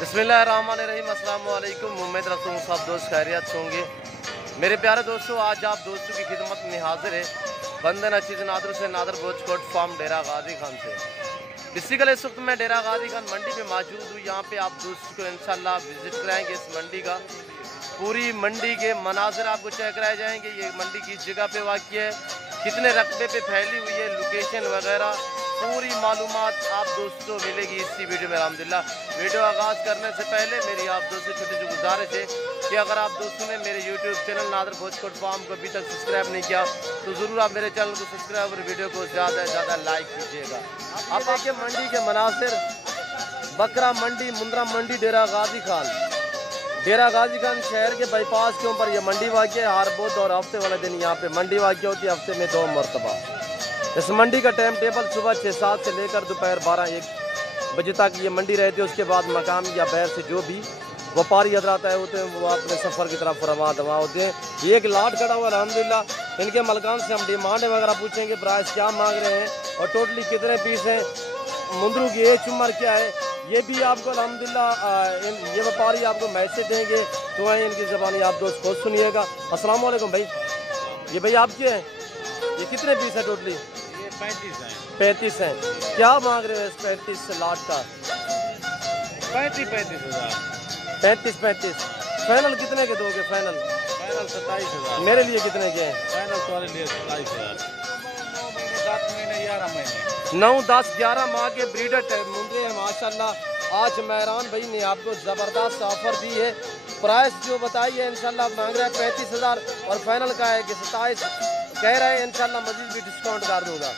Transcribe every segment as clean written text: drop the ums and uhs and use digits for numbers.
बिस्मिल्लाहिर्रहमानिर्रहीम, अस्सलाम वालेकुम। उम्मीद रखता हूँ सब दोस्त खैरियत होंगे। मेरे प्यारे दोस्तों, आज आप दोस्तों की खिदमत में हाजिर है बंदन अचीज़ नादर से नादर बोचकोट फार्म डेरा गाजी खान से। बेसिकली इस वक्त मैं डेरा गाजी खान मंडी पे मौजूद हूँ। यहाँ पे आप दोस्तों को इंशाल्लाह विजिट कराएंगे। इस मंडी का पूरी मंडी के मनाजिर आपको चेक कराए जाएंगे। ये मंडी किस जगह पे वाक़ई है, कितने रकबे पे फैली हुई है, लोकेशन वगैरह पूरी मालूमात आप दोस्तों मिलेगी इसी वीडियो में। अल्हम्दुलिल्लाह, वीडियो आगाज़ करने से पहले मेरी आप दोस्तों छोटी सी गुजारिश है कि अगर आप दोस्तों ने मेरे यूट्यूब चैनल नादर बोचकोट फार्म को अभी तक सब्सक्राइब नहीं किया तो ज़रूर आप मेरे चैनल को सब्सक्राइब और वीडियो को ज़्यादा से ज़्यादा लाइक कीजिएगा। आप देखिए मंडी के मनासिर, बकरा मंडी, मुंद्रा मंडी, डेरा गाजी खान। डेरा गाजी खान शहर के बाईपास के ऊपर ये मंडी वाक़ई है। हर बुध और हफ्ते वाले दिन यहाँ पे मंडी वाक़ई होती है, हफ्ते में 2 मरतबा। इस मंडी का टाइम टेबल सुबह 6-7 से लेकर दोपहर 12-1 बजे तक ये मंडी रहती है। उसके बाद मकाम या बैर से जो भी व्यापारी हजरात आए होते हैं वो अपने सफ़र की तरफ रवा दवा होते हैं। एक लाट खड़ा हुआ अल्हम्दुलिल्लाह। इनके मलकान से हम डिमांड वगैरह पूछेंगे, प्राइस क्या मांग रहे हैं और टोटली कितने पीस हैं, मुंदरू की एज उम्र क्या है, ये भी आपको अल्हम्दुलिल्लाह ये व्यापारी आपको मैसेज देंगे। तो आए इनकी ज़बानी आप दोस्त खुद सुनिएगा। अस्सलाम वालेकुम भाई, ये भाई आपके हैं, ये कितने पीस है टोटली? 35 हैं। क्या मांग रहे हैं इस 35 लाट का? 35 हज़ार। 35 फाइनल कितने के दोगे? फाइनल 27 हज़ार। मेरे लिए कितने के हैं? फाइनल तुम्हारे लिए 27 हज़ार। 7 महीने 11 महीने 9, 10, 11 माह के ब्रीडर मुंडे हैं माशाल्लाह। आज मेहरान भाई ने आपको ज़बरदस्त ऑफर दी है। प्राइस जो बताई है इंशाल्लाह मांग रहा है 35 हज़ार और फाइनल का है कि 27 कह रहे हैं। इंशाल्लाह मजीद भी डिस्काउंट कर दूंगा।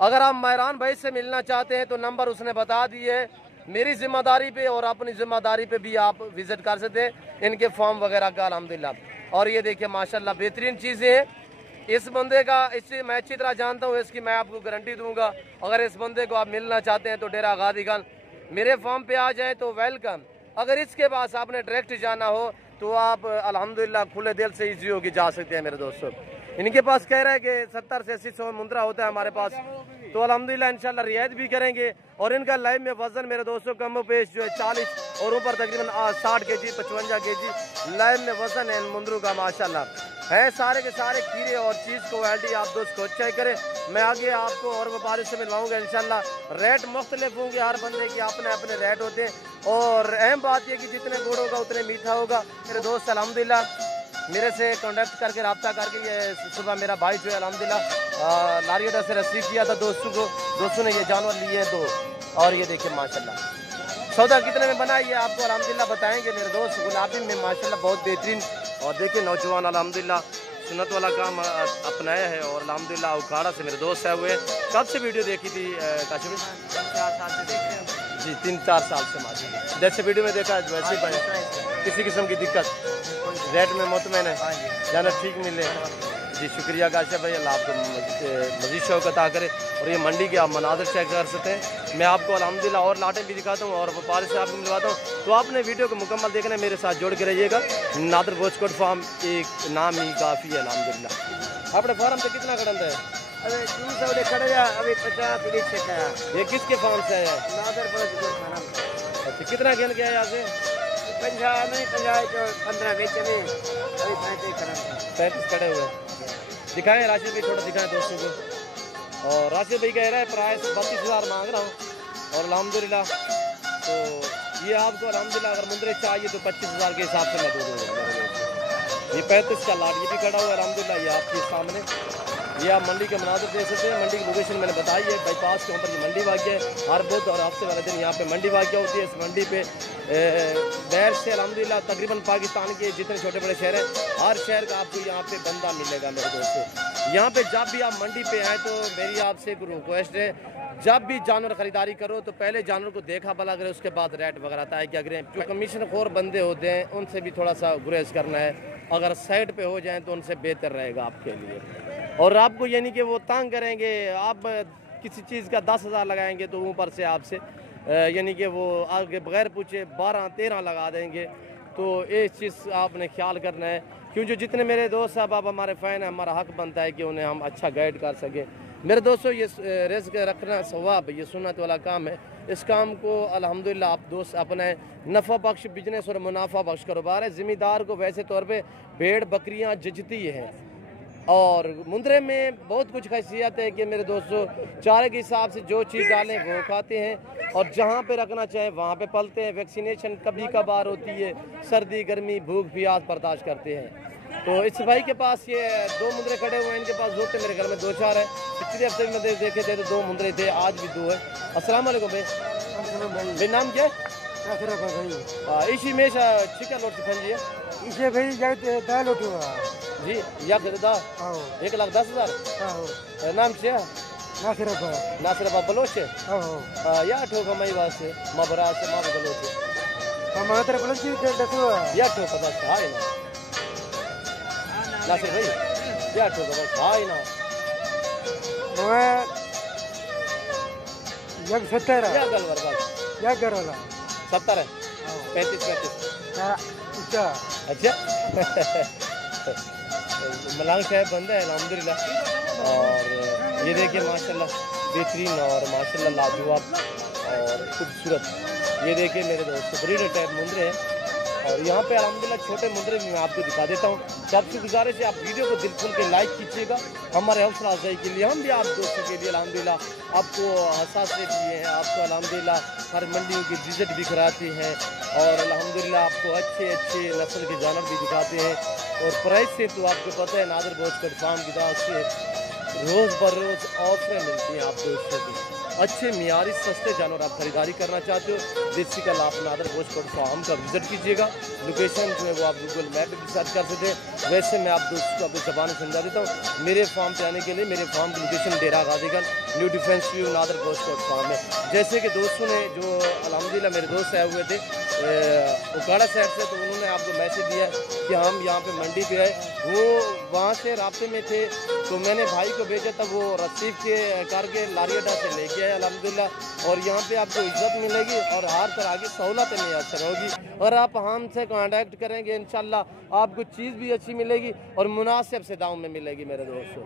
अगर आप मेहरान भाई से मिलना चाहते हैं तो नंबर उसने बता दिए है। मेरी जिम्मेदारी पे और अपनी जिम्मेदारी पे भी आप विजिट कर सकते हैं इनके फॉर्म वगैरह का अल्हम्दुलिल्लाह। और ये देखिए माशाल्लाह बेहतरीन चीज़ें हैं। इस बंदे का इससे मैं अच्छी तरह जानता हूँ, इसकी मैं आपको गारंटी दूंगा। अगर इस बंदे को आप मिलना चाहते हैं तो डेरा गाजी खान मेरे फॉर्म पे आ जाएँ तो वेलकम। अगर इसके पास आपने डायरेक्ट जाना हो तो आप अल्हम्दुलिल्लाह खुले दिल से ईजी होकर जा सकते हैं मेरे दोस्तों। इनके पास कह रहा है कि 70 से 80 मुंद्रा होता है हमारे पास, तो अल्हम्दुलिल्लाह इंशाल्लाह रियायत भी करेंगे। और इनका लाइव में वजन मेरे दोस्तों कम पेश जो है 40 और ऊपर तकरीबन 60 kg 55 kg लाइव में वजन है इन मुंद्रों का माशाल्लाह है। सारे के सारे खीरे और चीज़ क्वालिटी आप दोस्त को चेक करें। मैं आगे आपको और व्यापारी से मिलवाऊंगा इंशाल्लाह। रेट मुख्तलिफ होंगे, हर बंदे के अपने अपने रेट होते हैं। और अहम बात यह कि जितने गुड़ होगा उतने मीठा होगा मेरे दोस्त। अल्हम्दुलिल्लाह मेरे से कांटेक्ट करके रब्ता करके ये सुबह मेरा भाई जो है अल्हम्दुलिल्लाह लारी अड्डा से रसीव किया था दोस्तों ने ये जानवर लिए तो। और ये देखिए माशाल्लाह सौदा कितने में बना ये आपको अल्हम्दुलिल्लाह बताएंगे मेरे दोस्त। गुलाबी में माशाल्लाह बहुत बेहतरीन। और देखिए नौजवान अल्हम्दुलिल्लाह सुन्नत वाला काम अपनाया है और अल्हम्दुलिल्लाह उखाड़ा से मेरे दोस्त है हुए। कब से वीडियो देखी थी काशिफ? 4 साल से देख रहे हैं जी, 3-4 साल से माशाल्लाह। जैसे वीडियो में देखा वैसे ही बने, किसी किस्म की दिक्कत रेट में मुतमैन है, जाना ठीक मिले जी। शुक्रिया काशिफ भाई, अल्लाह आपको मज़ीद शौक़ अता करे। और ये मंडी के आप मनाज़र चेक कर सकते हैं। मैं आपको अल्हम्दुलिल्लाह और लाटें भी दिखाता हूँ और व्यापारी से आपको मिलवाता हूँ। तो आपने वीडियो को मुकम्मल देखना है, मेरे साथ जोड़ के रहिएगा। नादर बोचकोट फार्म एक नाम ही काफ़ी है अल्हम्दुलिल्लाह। अपने फार्म पे कितना खड़ंदा है? अभी 200 खड़े हैं, अभी 50 से का। ये किसके फार्म से है? नादर बोचकोट फार्म। अच्छा, कितना गेंद गया है यहाँ से? 50 नहीं, 50 जो 15 बेचे में अभी 35 खड़े हुए। दिखाएं राशिद भाई, थोड़ा दिखाएं दोस्तों को। और राशिद भाई कह रहा है प्राइस 32 हज़ार मांग रहा हूँ और अल्हम्दुलिल्लाह तो ये आपको अल्हम्दुलिल्लाह अगर मुंदरे चाहिए तो 25 हज़ार के हिसाब से मैं दे दूँगा। ये 35 का लाट ये भी खड़ा हुआ है अल्हम्दुलिल्लाह। ये आपके सामने ये आप मंडी के मनाज़र देख सकते हैं। मंडी की लोकेशन मैंने बताई है, बाईपास के ऊपर ये मंडी वाक़ई है। हर बुध और हफ्ते वाले दिन यहाँ पे मंडी वाक़ई होती है। इस मंडी पे बैर से अल्हम्दुलिल्लाह तकरीबन पाकिस्तान के जितने छोटे बड़े शहर हैं हर शहर का आपको यहाँ पे बंदा मिलेगा मेरे दोस्तों। यहाँ पे जब भी आप मंडी पे आए तो मेरी आपसे एक रिक्वेस्ट है, जब भी जानवर ख़रीदारी करो तो पहले जानवर को देखा भला करें, उसके बाद रेट वगैरह तय क्या करें। जो कमीशन खोर बंदे होते हैं उनसे भी थोड़ा सा गुरेज करना है। अगर साइड पे हो जाएं तो उनसे बेहतर रहेगा आपके लिए। और आपको यानी कि वो तंग करेंगे, आप किसी चीज़ का 10 हज़ार लगाएंगे तो ऊपर से आपसे यानी कि वो आगे बगैर पूछे 12-13 लगा देंगे। तो इस चीज़ आपने ख्याल करना है, क्योंकि जितने मेरे दोस्त साहब आप हमारे फ़ैन हैं, हमारा हक बनता है कि उन्हें हम अच्छा गाइड कर सकें। मेरे दोस्तों ये रिस्क रखना सवाब, ये सुन्नत वाला काम है। इस काम को अल्हम्दुलिल्लाह आप दोस्त अपने नफ़ा बख्श बिजनेस और मुनाफा बख्श कारोबार है। ज़िम्मेदार को वैसे तौर पे भेड़ बकरियां जचती हैं और मुंद्रे में बहुत कुछ खासियत है कि मेरे दोस्तों चारे के हिसाब से जो चीज़ डालें वो खाते हैं और जहाँ पे रखना चाहे वहाँ पे पलते हैं। वैक्सीनेशन कभी कभार होती है, सर्दी गर्मी भूख प्यास बर्दाश्त करते हैं। तो इस भाई के पास ये 2 मुंद्रे खड़े हुए हैं, इनके पास दो थे, मेरे घर में 2-4 है। पिछले हफ्ते में देखे थे तो 2 मुंद्रे थे, आज भी 2 है। अस्सलाम वालेकुम भाई। भाई नाम क्या है? इसी में चिकन रोटी फंजी है इसे भाई दाल उठवा जी या खरीदा 1,10,000 नाम से नासिर अब्बा बलोच या ठोका मई वास्ते मबरा से मां बलोच मात्र बलोच या ठोका बस हाय ना नासिर भाई या ठोका बस हाय ना मैं यक 70 या गलवर बस या गरला 70 है 35 अच्छा अच्छा मलांग साहब बंदा है अल्हम्दुलिल्लाह। और ये देखिए माशाल्लाह बेहतरीन और माशाल्लाह लाजवाब और खूबसूरत। ये देखिए मेरे दोस्त ब्रीडर टाइप मुंद्रे हैं और यहाँ पे अल्हम्दुलिल्लाह छोटे मुंद्रे भी मैं आपको दिखा देता हूँ। सबसे गुजारिश है आप वीडियो को दिल खोल के लाइक कीजिएगा हमारे हौसला अफजाई के लिए। हम भी आप दोस्तों के लिए अल्हम्दुलिल्लाह आपको हसासे दिए हैं, आपको अल्हम्दुलिल्लाह हर मंडियों की विजिट भी कराते हैं और अल्हम्दुलिल्लाह आपको अच्छे अच्छे नस्ल के जानवर भी दिखाते हैं। और प्राइस से तो आपको पता है नादर बोझ फार्म की तरफ से रोज़ बरोज़ ऑफरें मिलती हैं आप दोस्तों की। अच्छे मियारी सस्ते जानवर आप खरीदारी करना चाहते हो देसी कल आप नादर बोझ फार्म का विजिट कीजिएगा। लोकेशन जो है वो आप गूगल मैप पर भी सर्च कर सकते हैं। वैसे मैं आप दोस्तों को अपनी ज़बान समझा देता हूँ। मेरे फार्म पे आने के लिए मेरे फार्म की लोकेशन डेरा गाजीगंज न्यू डिफेंस व्यू नादर बोझ फार्म है। जैसे कि दोस्तों ने जो अल्हम्दुलिल्लाह मेरे दोस्त आए हुए थे उकाड़ा साइड से, तो उन्होंने आपको मैसेज दिया कि हम यहाँ पे मंडी पे आए, वो वहाँ से रास्ते में थे तो मैंने भाई को भेजा था, वो रसीद के करके लारियाडा से लेके आए अल्हम्दुलिल्लाह। और यहाँ पे आपको इज्जत मिलेगी और हर तरह की सहूलत मैसर होगी और आप हमसे कांटेक्ट करेंगे इंशाल्लाह आपको चीज़ भी अच्छी मिलेगी और मुनासिब से दाम में मिलेगी मेरे दोस्तों।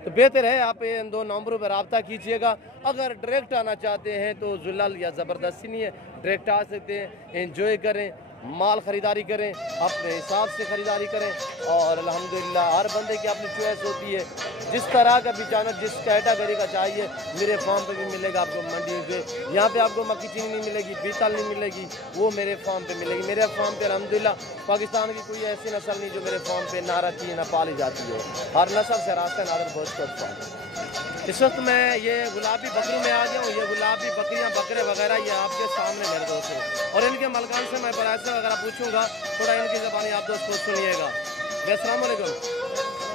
तो बेहतर है आप इन 2 नंबरों पर रब्ता कीजिएगा। अगर डायरेक्ट आना चाहते हैं तो जुलाल या ज़बरदस्ती नहीं है, डायरेक्ट आ सकते हैं, एंजॉय करें, माल ख़रीदारी करें, अपने हिसाब से ख़रीदारी करें और अल्हम्दुलिल्लाह हर बंदे की अपनी चॉइस होती है। जिस तरह का भी जानवर जिस कैटेगरी का चाहिए मेरे फार्म पे भी मिलेगा आपको मंडी पे। यहाँ पे आपको मक्की चीनी नहीं मिलेगी, बीतल नहीं मिलेगी, वो मेरे फार्म पे मिलेगी। मेरे फार्म पे अल्हम्दुलिल्लाह पाकिस्तान की कोई ऐसी नस्ल नहीं जो मेरे फार्म पे ना रहती है ना पाली जाती है, हर नस्ल से रास्ता नादर बहुत फार्म। इस वक्त मैं ये गुलाबी बकरी में आ गया हूँ। ये गुलाबी बकरियाँ बकरे वगैरह ये आपके सामने मेरे दोस्तों और इनके मलकान से मैं प्राइस वगैरह पूछूंगा, थोड़ा इनकी ज़बानी आप दोस्तों सुनिएगा। अस्सलाम वालेकुम।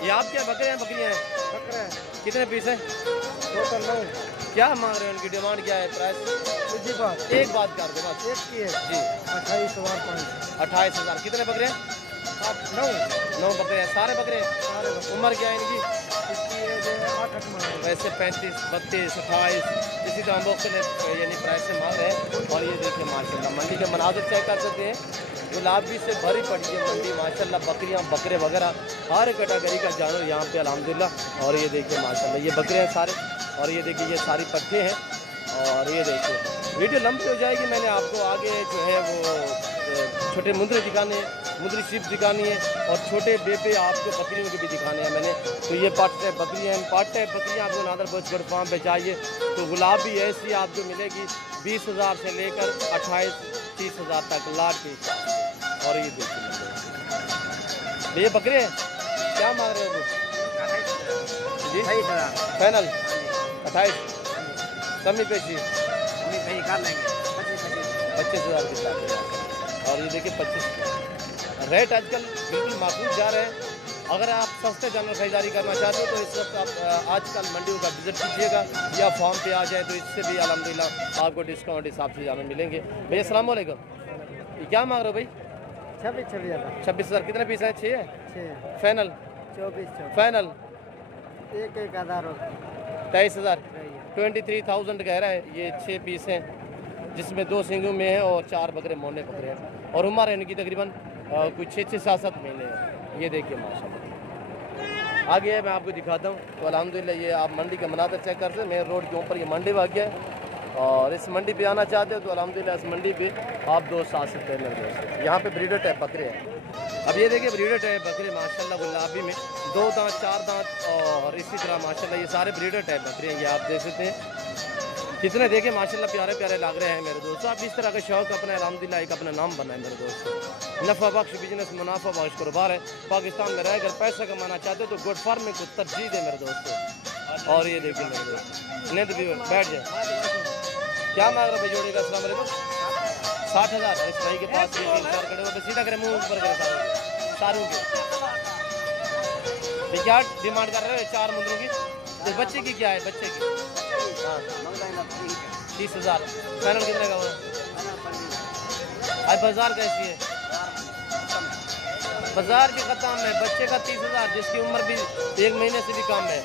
ये आप क्या बकरियाँ हैं? बकरे कितने पीस हैं? टोटल 9। क्या मांग रहे हो? उनकी डिमांड क्या है? प्राइस एक बात कर दो बस। एक की है जी 28,500। 28,000। कितने बकरे हैं? 9 बकरे हैं। सारे बकरे हैं? उम्र क्या है इनकी? वैसे 35, 32, 28 इसी तरह मुख्तलिफ यानी प्राइस से मांग रहे हैं। और ये देखिए माशाल्लाह मंडी के मनाज़िर चेक कर सकते हैं, गुलाबी से भरी पड़ी है मंडी माशाल्लाह। बकरियां बकरे वगैरह हर कैटेगरी का जानवर यहाँ पे अल्हम्दुलिल्लाह। और ये देखिए माशाल्लाह ये बकरे हैं सारे और ये देखिए ये सारी पट्टे हैं। और ये देखिए वीडियो लंबी हो जाएगी, मैंने आपको आगे जो है वो छोटे मुंद्रे दिखाने, मुंद्री शिप दिखानी है और छोटे बेबे आपको बकरियों के भी दिखाने हैं मैंने। तो ये पार्ट टाइप बकरियाँ हैं, पार्ट टाइप बकरियाँ आपको नादर बोझ फार्म पे चाहिए तो गुलाबी ऐसी आपको मिलेगी 20,000 से लेकर 28-30,000 तक लाट के हिसाब। और ये देखिए ये बकरे हैं, क्या मांग रहे हो जी? फाइनल 28 कमी पेशी कर लेंगे 25,000 के साथ। और ये देखिए 25 रेट आजकल बिल्कुल माकूल जा रहे हैं। अगर आप सस्ते जानवर खरीदारी करना चाहते हो तो इस वक्त आप आजकल मंडियों का विजिट कीजिएगा या फॉर्म पे आ जाए तो इससे भी अल्हम्दुलिल्लाह आपको डिस्काउंट हिसाब से जानवर मिलेंगे। भैया अस्सलाम वालेकुम। ये क्या मांग रहे हो भाई? 26,000। कितने पीस है? 6 है। फाइनल 24 फाइनल 1,000 23,000 23,000 कह रहा है। ये 6 पीस हैं जिसमें 2 सिंगों में है और 4 बकरे मोने बकरे हैं और उम्र है इनकी तकरीबन कुछ 6-7 महीने है। ये देखिए माशाल्लाह आगे मैं आपको दिखाता हूँ। तो अल्हम्दुलिल्लाह ये आप मंडी का मनाज़र चेक कर सकते हैं। मेन रोड के ऊपर ये मंडी वाक़ है, और इस मंडी पे आना चाहते हो तो अल्हम्दुलिल्लाह इस मंडी पे आप दोस्त आ सकते हैं मेरे दोस्त। यहाँ पे ब्रीडर टाइप बकरे हैं। अब ये देखिए ब्रीडर टाइप बकरे माशाल्लाह गुलाबी में 2 दांत 4 दांत, और इसी तरह माशाल्लाह ये सारे ब्रीडर टाइप बकरे हैं। ये आप देख सकते हैं कितने देखे माशाल्लाह प्यारे प्यारे लग रहे हैं मेरे दोस्तों। आप इस तरह का शौक अपना अल्हम्दुलिल्लाह एक अपना नाम बनाए मेरे दोस्तों। नफ़ा बख्श बिजनेस मुनाफा बख्श कारोबार है। पाकिस्तान में रहकर पैसा कमाना चाहते हो तो गुड फार्मिंग को तरजीह दे मेरे दोस्तों। और ये देखिए मेरे दोस्त नहीं तो भी बैठ जाए। क्या मांग रहा भाई जोड़े का? अस्सलाम वालेकुम। 60,000 इस भाई के पास 3-4 खड़े हो, सीधा करें मुँह ऊपर करें सारों के। क्या डिमांड कर रहे हो 4 मुंदरों की? तो बच्चे की क्या है? बच्चे की हाँ 30,000 फाइनल कितने का हुआ? आज बाजार कैसी है? बाजार की ख़त्म है। बच्चे का 30,000 जिसकी उम्र भी 1 महीने से भी कम है।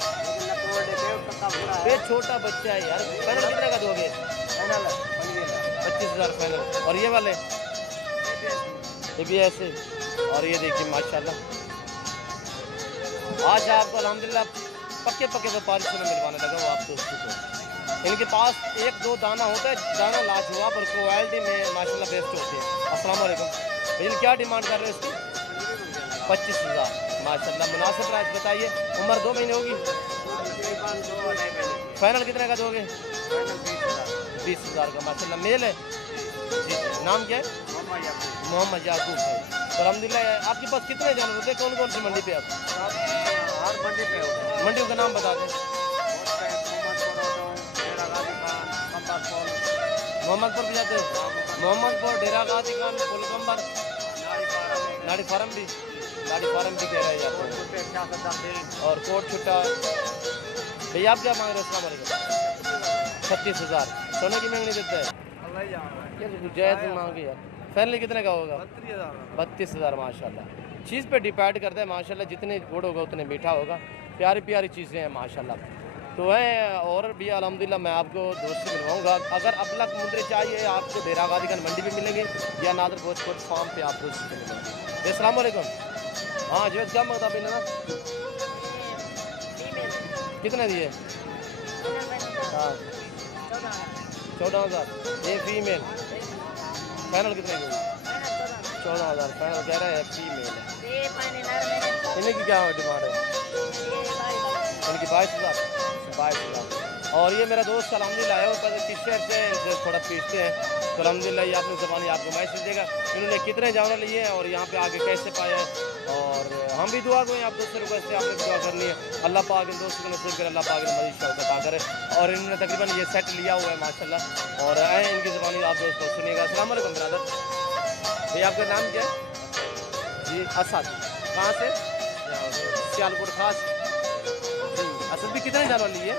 ये छोटा बच्चा है यार। फाइनल कितने का दोगे? 25,000 फाइनल। और ये वाले ये भी ऐसे। और ये देखिए माशाल्लाह आज आपको अल्हम्दुलिल्लाह पक्के व्यापारी से मिलवाने लगा वो आप दोस्तों को। इनके पास 1-2 दाना होता है, दाना लाजवाब और क्वालिटी में माशाल्लाह बेस्ट होती है। अस्सलाम वालेकुम भैया, क्या डिमांड कर रहे हैं इसकी? 25,000 माशाल्लाह मुनासिब प्राइस बताइए। उम्र 2 महीने होगी। फाइनल कितने का दोगे? 20,000 का माशाल्लाह मेल है जी। नाम क्या है? मोहम्मद याकूब भाई। तो अल्हम्दुलिल्लाह आपके पास कितने जानवर होते हैं? कौन कौन सी मंडी पे आप? हर मंडी पे होते हैं। मंडियों का नाम बता दें। मोहम्मदपुर भी जाते हैं। मोहम्मदपुर, डेरा गाजी खान, पुलकम्बर, नाड़ी फार्म भी कह रहे जाते हैं, और कोट छुट्टा। भैया आप क्या मांग रहे हो? अस्सलाम वालेकुम। 36,000 सोने की महंगी देते हैं जायज़ मांगे यार। फाइनली कितने का होगा? 32,000 माशाल्लाह। चीज़ पे डिपेंड करता है माशाल्लाह। जितने गुड़ होगा उतने मीठा होगा। प्यारी प्यारी चीज़ें हैं माशाल्लाह। तो है और भी अल्हम्दुलिल्लाह मैं आपको दोस्त से मिलवाऊँगा। अगर अबलक मुंदरे चाहिए आपको डेरा गाजी खान मंडी पे मिलेंगे या नादर गोश्त फार्म पे आप दोस्त से मिलेंगे। अस्सलाम वालेकुम। हाँ जो क्या मंगता भी ना कितने दिए? हाँ 14,000 ये फीमेल। फाइनल कितने की? 14,000 फाइनल कह रहे हैं। फीमेल है। इन्हीं की क्या डिमांड है? इनकी 22,000। और ये मेरा दोस्त अल्हम्दुलिल्लाह आया ऊपर किस शहर से इनसे थोड़ा पूछते हैं। तो अल्हम्दुलिल्लाह ये अपनी ज़बानी आपको मैसेज देगा इन्होंने कितने जानवर लिए हैं और यहाँ पे आगे कैसे पाया है। और हम भी दुआ करें आप दोस्तों को, ऐसे आपने दुआ करनी है। अल्लाह पाक इन दोस्तों को नसीब करे, अल्लाह पाक ने मज़ीद शौक़ अता करे। और इन्होंने तकरीबन ये सेट लिया हुआ है माशाल्लाह। और आए इनकी ज़बानी आप दोस्तों सुनिएगा। अस्सलाम वालेकुम ब्रदर। भैया आपका नाम क्या है? जी असद। कहाँ से? सियालकोट खास जी। असद भी कितने जानवर लिए?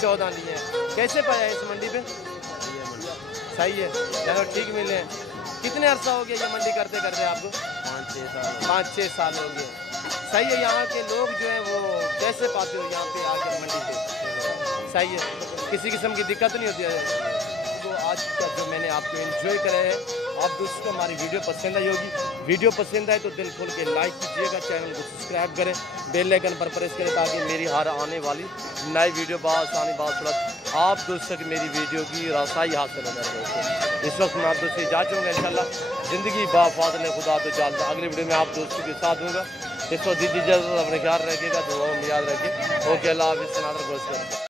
14 लिए हैं। कैसे पाया इस मंडी पे? सही है, जानवर ठीक मिले हैं। कितने अरसा हो गया ये मंडी करते करते आपको? 5-6 साल हो गए। सही है। यहाँ के लोग जो हैं वो कैसे पाते हो यहाँ पे आकर मंडी पे? सही है, किसी किस्म की दिक्कत नहीं होती है। तो आज का जो मैंने आपको एंजॉय कराया है, आप दोस्तों को हमारी वीडियो पसंद आई होगी। वीडियो पसंद आए तो दिल खोल के लाइक कीजिएगा, चैनल को सब्सक्राइब करें, बेल आइकन पर प्रेस करें ताकि मेरी हर आने वाली नई वीडियो बासानी बासुरत आप दोस्तों की मेरी वीडियो की रसाई हासिल हो जाए दोस्तों। इस वक्त मैं आप दोस्तों से जा चूँगा इंशाल्लाह। ज़िंदगी बाफाज़िल खुदा तो चलता। अगली वीडियो में आप दोस्तों के साथ दूँगा। इस वक्त दीजिए इजाज़त, अपने ख्याल रखिएगा, दुआओं में याद रखिए। ओके अल्लाह हाफ़िज़।